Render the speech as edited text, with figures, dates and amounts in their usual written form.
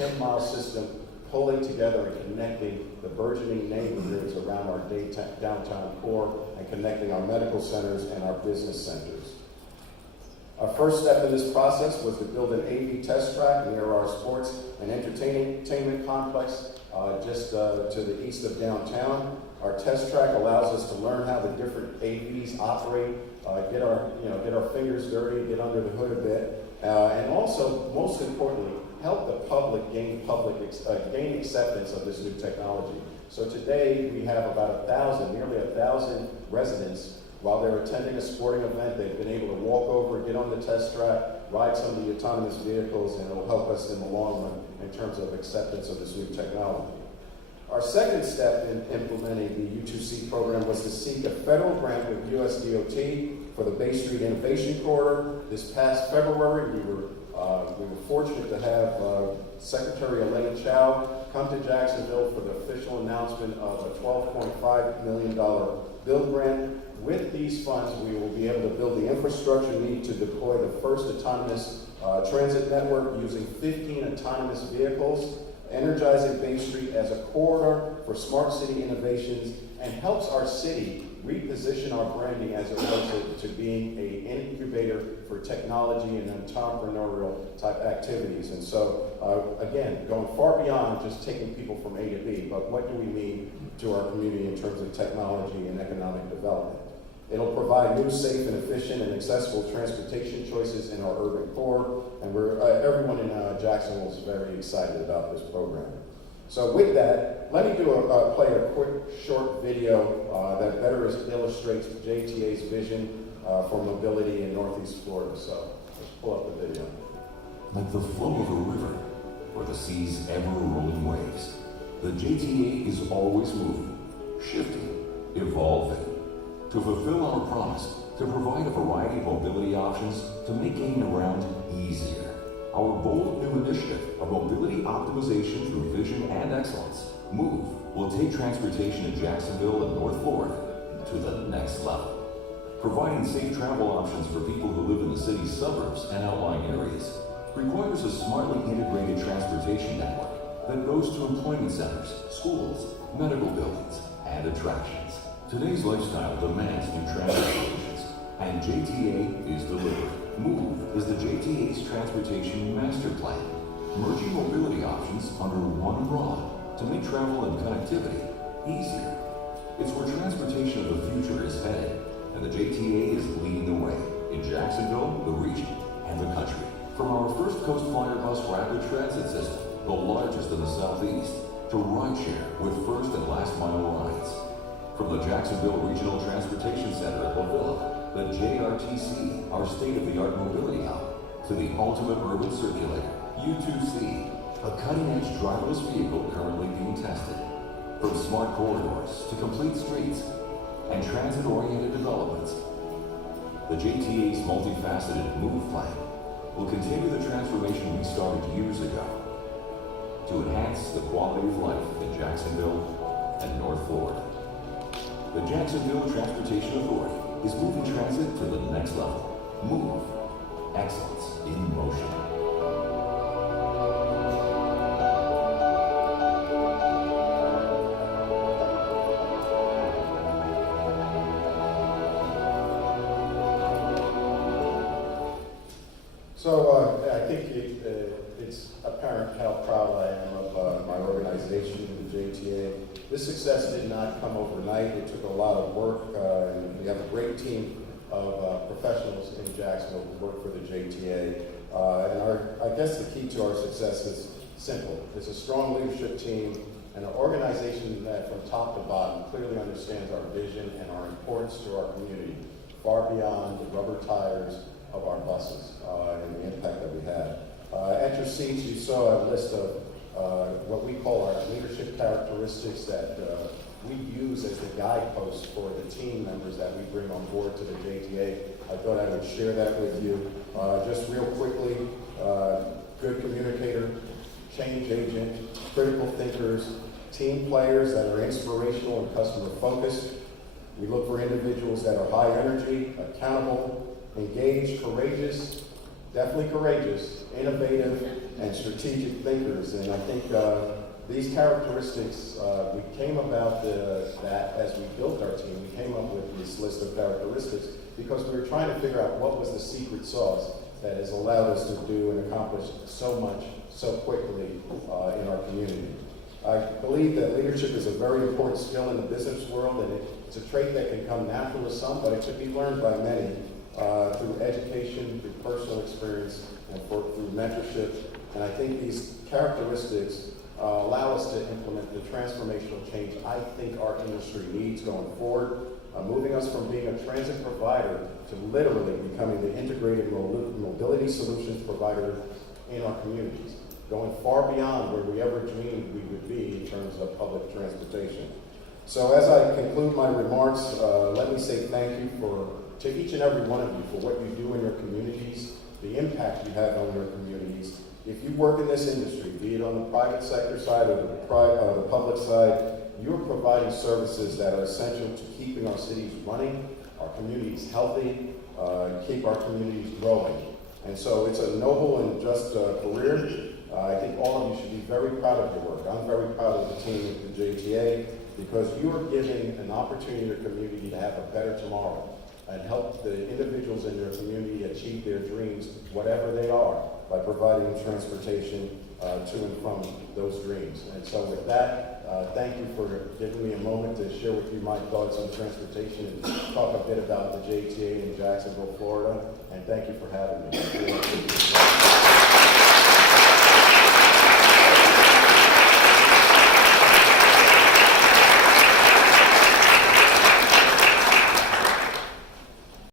10-mile system pulling together and connecting the burgeoning neighborhoods around our downtown core and connecting our medical centers and our business centers. Our first step in this process was to build an AV test track near our sports and entertainment complex just to the east of downtown. Our test track allows us to learn how the different AVs operate, get our fingers dirty, get under the hood a bit, and also, most importantly, help the public gain acceptance of this new technology. So today we have about nearly 1,000 residents. While they're attending a sporting event, they've been able to walk over, get on the test track, ride some of the autonomous vehicles, and it'll help us in the long run in terms of acceptance of this new technology. Our second step in implementing the U2C program was to seek a federal grant with USDOT for the Bay Street Innovation Corridor. This past February, we were fortunate to have Secretary Elaine Chao come to Jacksonville for the official announcement of a $12.5 million build grant. With these funds, we will be able to build the infrastructure needed to deploy the first autonomous transit network using 15 autonomous vehicles, energizing Bay Street as a corridor for smart city innovations, and helps our city reposition our branding as it relates to being an incubator for technology and entrepreneurial type activities. And so, again, going far beyond just taking people from A to B, but what do we mean to our community in terms of technology and economic development? It'll provide new, safe, and efficient and accessible transportation choices in our urban core, and everyone in Jacksonville is very excited about this program. So with that, let me play a quick, short video that better illustrates JTA's vision for mobility in Northeast Florida. So let's pull up the video. Like the flow of a river or the sea's ever-rolling waves, the JTA is always moving, shifting, evolving. To fulfill our promise to provide a variety of mobility options to make getting around easier. Our bold new initiative of mobility optimization through vision and excellence, MOVE, will take transportation in Jacksonville and North Florida to the next level. Providing safe travel options for people who live in the city's suburbs and outlying areas requires a smartly integrated transportation network that goes to employment centers, schools, medical buildings, and attractions. Today's lifestyle demands new transit solutions, and JTA is delivering. MOVE is the JTA's transportation master plan, merging mobility options under one umbrella to make travel and connectivity easier. It's where transportation of the future is headed, and the JTA is leading the way in Jacksonville, the region, and the country. From our first Coast Flyer bus rapid transit system, the largest in the Southeast, to rideshare with first and last mile rides. From the Jacksonville Regional Transportation Center at La Villa, the JRTC, our state-of-the-art mobility hub, to the ultimate urban circulator, U2C, a cutting-edge driverless vehicle currently being tested. From smart corridors to complete streets and transit-oriented developments, the JTA's multifaceted MOVE plan will continue the transformation we started years ago to enhance the quality of life in Jacksonville and North Florida. The Jacksonville Transportation Authority is moving transit to the next level. MOVE. Excellence in motion. So I think it's apparent how proud I am of my organization, the JTA. This success did not come overnight. It took a lot of work, and we have a great team of professionals in Jacksonville who work for the JTA. And I guess the key to our success is simple. It's a strong leadership team and an organization that from top to bottom clearly understands our vision and our importance to our community, far beyond the rubber tires of our buses and the impact that we have. At your seats, you saw a list of what we call our leadership characteristics that we use as the guideposts for the team members that we bring on board to the JTA. I thought I would share that with you. Just real quickly, good communicator, change agent, critical thinkers, team players that are inspirational and customer focused. We look for individuals that are high energy, accountable, engaged, courageous, definitely courageous, innovative, and strategic thinkers. And I think these characteristics, we came about that as we built our team. We came up with this list of characteristics because we were trying to figure out what was the secret sauce that has allowed us to do and accomplish so much so quickly in our community. I believe that leadership is a very important skill in the business world, and it's a trait that can come natural to some, but it should be learned by many through education, through personal experience, and through mentorship. And I think these characteristics allow us to implement the transformational change I think our industry needs going forward, moving us from being a transit provider to literally becoming the integrated mobility solutions provider in our communities, going far beyond where we ever dreamed we would be in terms of public transportation. So as I conclude my remarks, let me say thank you to each and every one of you for what you do in your communities, the impact you have on your communities. If you work in this industry, be it on the private sector side or the public side, you're providing services that are essential to keeping our cities running, our communities healthy, keep our communities growing. And so it's a noble and just career. I think all of you should be very proud of your work. I'm very proud of the team at the JTA because you are giving an opportunity to your community to have a better tomorrow and help the individuals in your community achieve their dreams, whatever they are, by providing transportation to and from those dreams. And so with that, thank you for giving me a moment to share with you my thoughts on transportation and talk a bit about the JTA in Jacksonville, Florida. And thank you for having me.